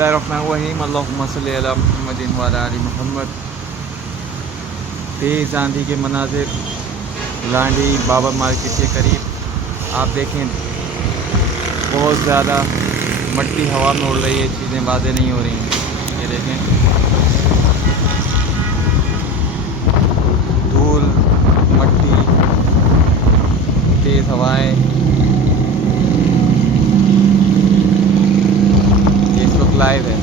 बिस्मिल्लाहिर्रहमानिर्रहीम अल्लाहुम्मा सल्लि अला मुहम्मदिन व अला आलि मुहम्मद। तेज़ आंधी के मनाजिर लांडी बाबा मार्केट के करीब आप देखें, बहुत ज़्यादा मट्टी हवा में उड़ रही है, चीज़ें वाज़ेह नहीं हो रही हैं। ये देखें, धूल, मट्टी, तेज़ हवाएं। ये इस वक्त लाइव है।